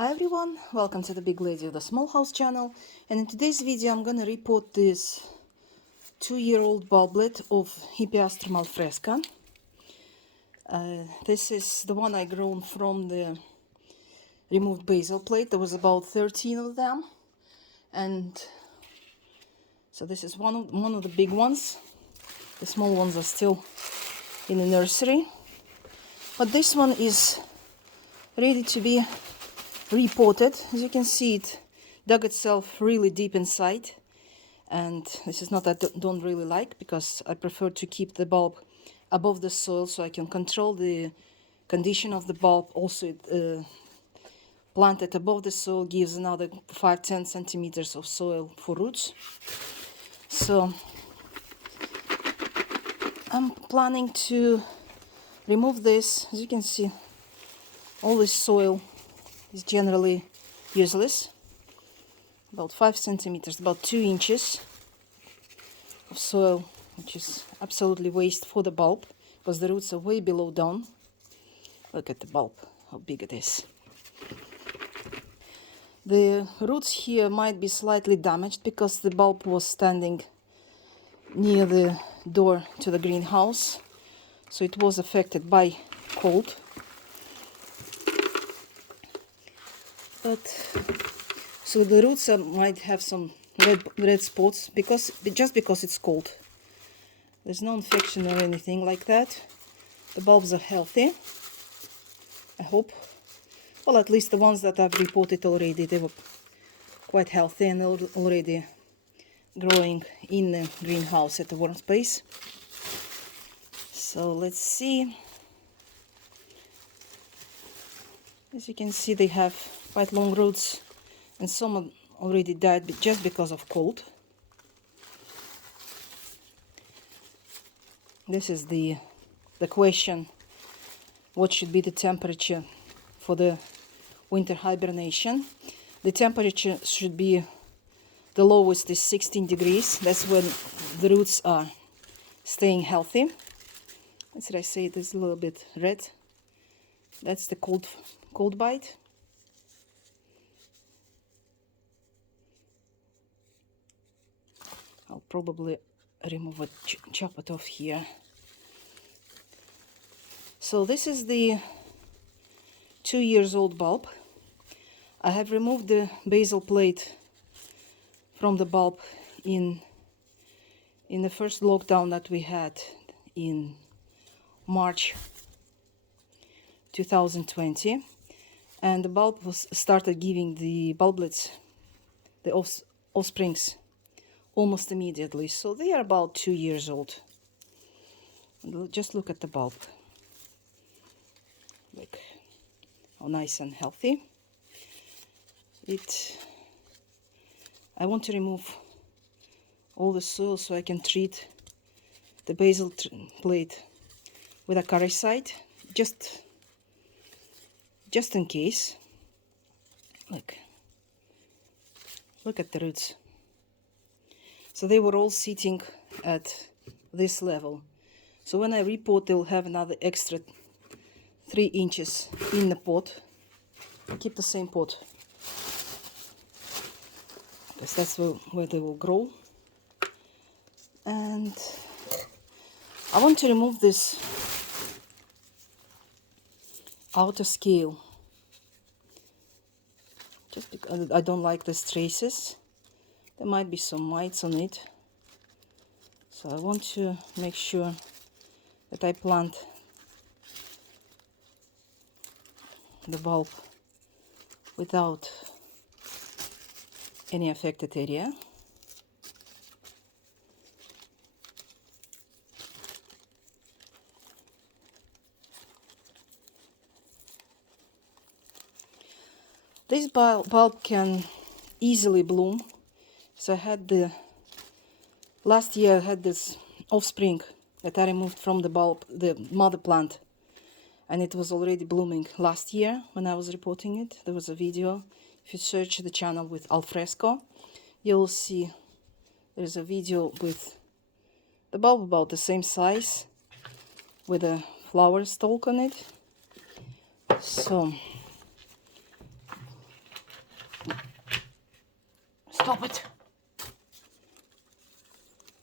Hi everyone, welcome to the Big Lady of the Small House channel, and in today's video I'm gonna repot this 2-year-old bulblet of hippeastrum Alfresco. This is the one I grown from the removed basal plate. There was about 13 of them, and so this is one of the big ones. The small ones are still in the nursery, but this one is ready to be repotted. As you can see, it dug itself really deep inside, and this is not that I don't really like, because I prefer to keep the bulb above the soil so I can control the condition of the bulb. Also, planted above the soil gives another 5-10 centimeters of soil for roots. So I'm planning to remove this. As you can see, all this soil is generally useless. About 5 centimeters, about 2 inches of soil, which is absolutely waste for the bulb, because the roots are way below down. Look at the bulb, how big it is. The roots here might be slightly damaged because the bulb was standing near the door to the greenhouse, so it was affected by cold. But so the roots might have some red spots just because it's cold. There's no infection or anything like that. The bulbs are healthy, I hope. Well, at least the ones that I've repotted already, they were quite healthy and already growing in the greenhouse at the warm space. So let's see. As you can see, they have quite long roots, and some already died just because of cold. This is the question: what should be the temperature for the winter hibernation? The temperature should be, the lowest is 16 degrees. That's when the roots are staying healthy. What did I say? It is a little bit red. That's the cold bite. I'll probably remove it, chop it off here. So this is the 2-year-old bulb. I have removed the basal plate from the bulb in the first lockdown that we had in March 2020, and the bulb started giving the bulblets, the offsprings, almost immediately. So they are about 2 years old. Just look at the bulb. Look how nice and healthy. I want to remove all the soil so I can treat the basal plate with a acaricide, just in case. Look at the roots. So they were all sitting at this level. So when I repot, they'll have another extra 3 inches in the pot. I keep the same pot, because that's where they will grow. And I want to remove this outer scale, just because I don't like these traces. There might be some mites on it, so I want to make sure that I plant the bulb without any affected area. This bulb can easily bloom. So I had last year I had this offspring that I removed from the bulb, the mother plant, and it was already blooming last year when I was reporting it. There was a video. If you search the channel with Alfresco, you'll see there's a video with the bulb about the same size with a flower stalk on it. So Stop it!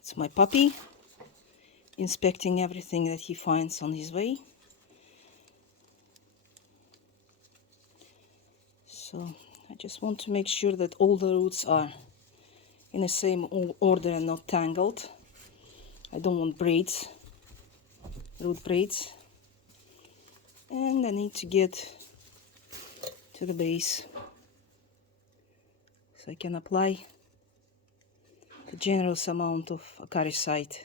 It's my puppy inspecting everything that he finds on his way. So I just want to make sure that all the roots are in the same order and not tangled. I don't want braids, root braids. And I need to get to the base so I can apply the generous amount of acaricide.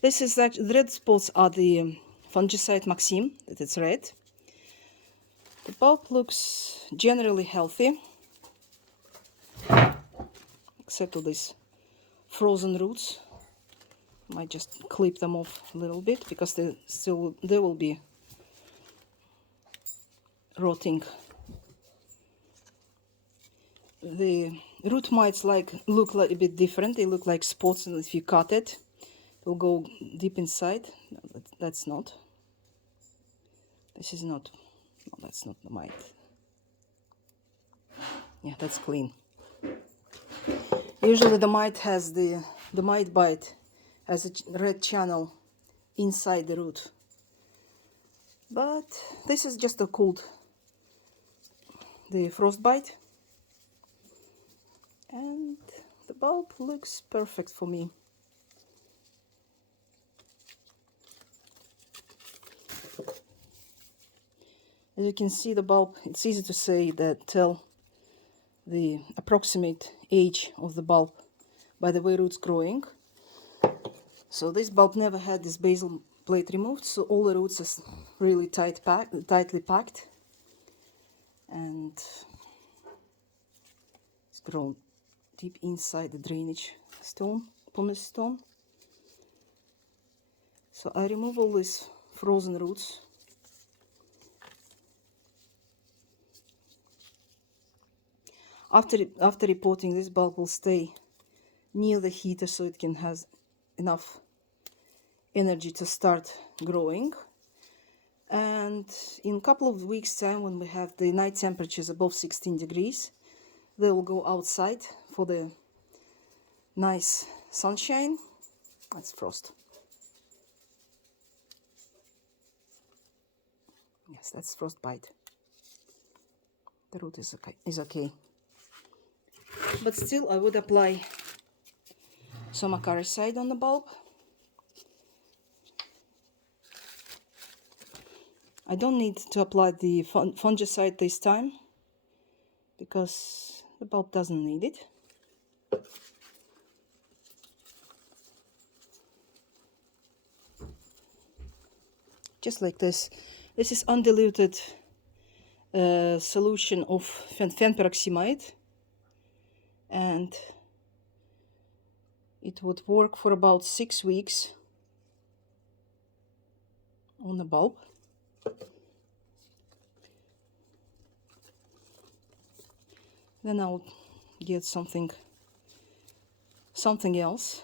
This is actually, the red spots are the fungicide Maxim, that it's red. The bulb looks generally healthy, except for these frozen roots. Might just clip them off a little bit because they will be rotting. The root mites look like a bit different. They look like spots, and if you cut it, it will go deep inside. No, that's not. This is not. No, that's not the mite. Yeah, that's clean. Usually the mite has the mite bite has a red channel inside the root, but this is just a cold, the frostbite, and the bulb looks perfect for me. As you can see, the bulb, it's easy to say that tell the approximate age of the bulb by the way roots growing. So this bulb never had this basal plate removed, so all the roots are really tightly packed, and it's grown deep inside the drainage stone, pumice stone. So I remove all these frozen roots. After repotting, this bulb will stay near the heater so it can have enough energy to start growing. And in a couple of weeks time, when we have the night temperatures above 16 degrees, they will go outside for the nice sunshine. That's frost. Yes, that's frostbite. The root is okay. But still, I would apply some acaricide on the bulb. I don't need to apply the fungicide this time because the bulb doesn't need it. Just like this. This is undiluted solution of fenperoximide, and it would work for about 6 weeks on the bulb. Then I'll get something else,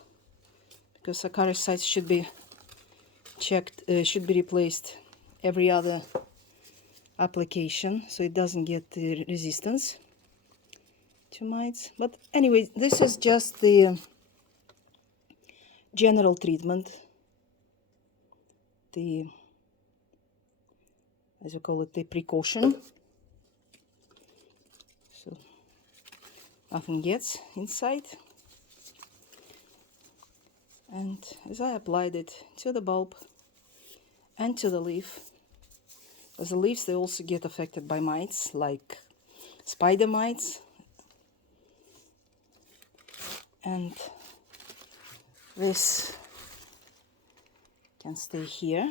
because acaricides should be checked, should be replaced every other application, so it doesn't get the resistance to mites. But anyway, this is just the general treatment, the, as you call it, the precaution, so nothing gets inside. And as I applied it to the bulb and to the leaf, as the leaves, they also get affected by mites, like spider mites, and this can stay here.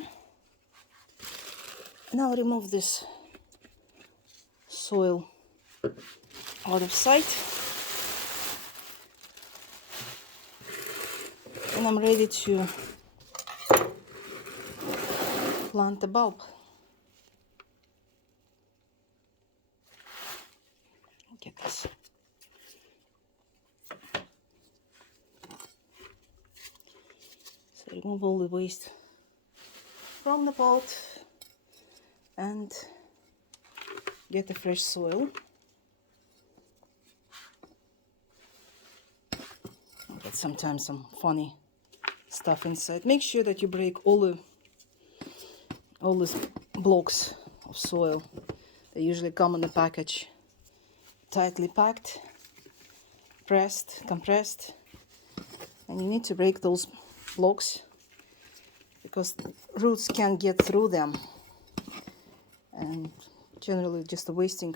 And I'll remove this soil out of sight, and I'm ready to plant the bulb. Look at this. So remove all the waste from the pot and get the fresh soil. But sometimes some funny stuff inside. Make sure that you break all these blocks of soil. They usually come in a package, tightly packed, pressed, compressed, and you need to break those blocks because roots can't get through them, and generally just wasting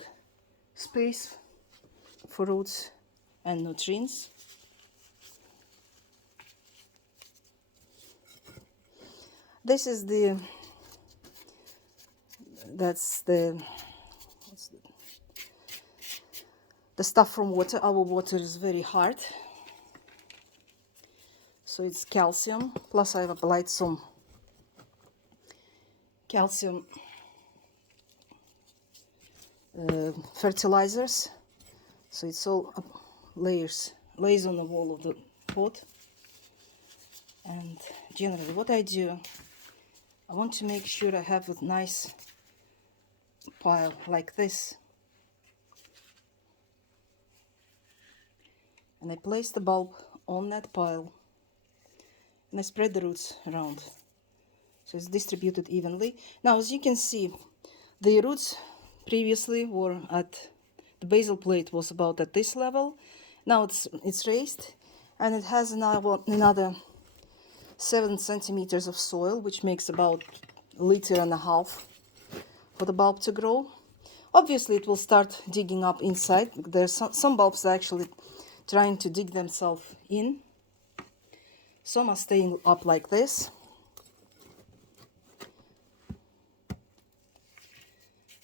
space for roots and nutrients. This is the stuff from water. Our water is very hard, so it's calcium, plus I've applied some calcium fertilizers, so it's all lays on the wall of the pot. And generally what I do, I want to make sure I have a nice pile like this, and I place the bulb on that pile and I spread the roots around so it's distributed evenly. Now, as you can see, the roots previously were at the basal plate was about at this level. Now it's raised, and it has another 7 centimeters of soil, which makes about 1.5 liters for the bulb to grow. Obviously it will start digging up inside. There's some bulbs that are actually trying to dig themselves in. Some are staying up like this.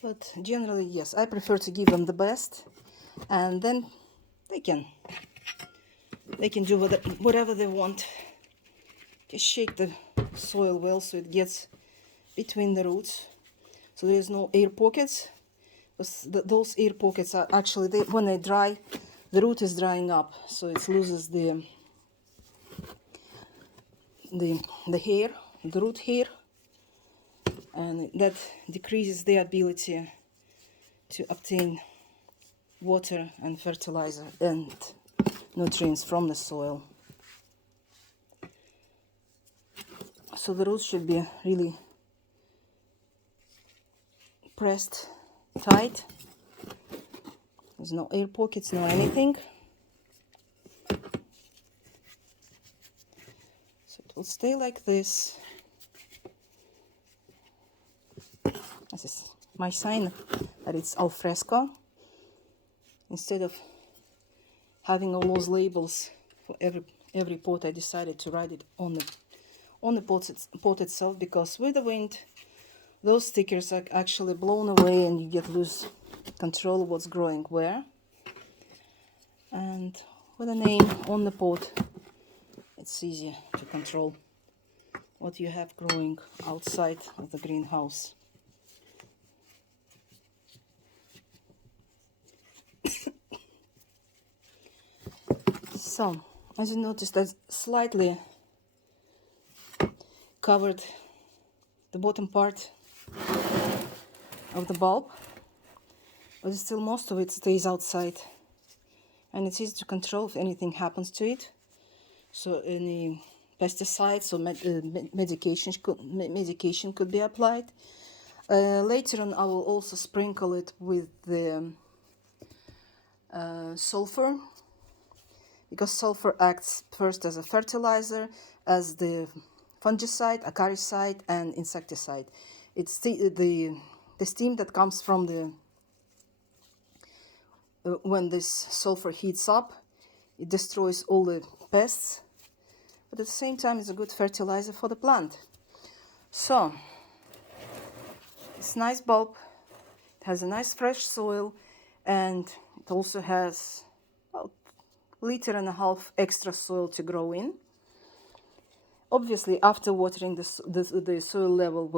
But generally, yes, I prefer to give them the best, and then they can do whatever they want. Just shake the soil well so it gets between the roots, so there's no air pockets. Because those air pockets are actually, when they dry, the root is drying up, so it loses the hair, the root hair, and that decreases the ability to obtain water and fertilizer and nutrients from the soil. So the roots should be really pressed tight. There's no air pockets, no anything. So it will stay like this. This is my sign that it's Alfresco. Instead of having all those labels for every pot, I decided to write it on the pot itself, because with the wind those stickers are actually blown away and you get lose control of what's growing where. And with a name on the pot, it's easier to control what you have growing outside of the greenhouse. So, as you noticed, I slightly covered the bottom part of the bulb, but still most of it stays outside, and it's easy to control if anything happens to it. So any pesticides or medication could be applied. Later on I will also sprinkle it with the sulfur, because sulfur acts first as a fertilizer, as the fungicide, acaricide, and insecticide. It's the steam that comes from the when this sulfur heats up, it destroys all the pests, but at the same time it's a good fertilizer for the plant. So this nice bulb, it has a nice fresh soil, and it also has about 1.5 liters extra soil to grow in. Obviously after watering, the soil level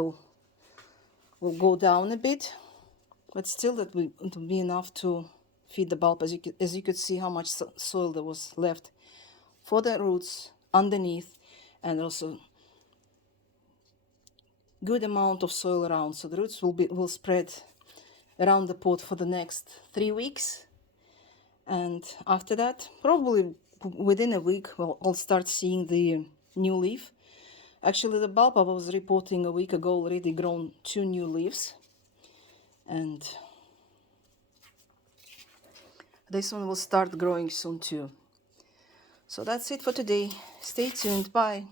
will go down a bit, but still that will be enough to feed the bulb. As you could see how much soil there was left for the roots underneath, and also good amount of soil around, so the roots will spread around the pot for the next 3 weeks. And after that, probably within a week, I'll start seeing the new leaf. Actually, the bulb I was reporting a week ago already grown 2 new leaves. And this one will start growing soon too. So that's it for today. Stay tuned. Bye.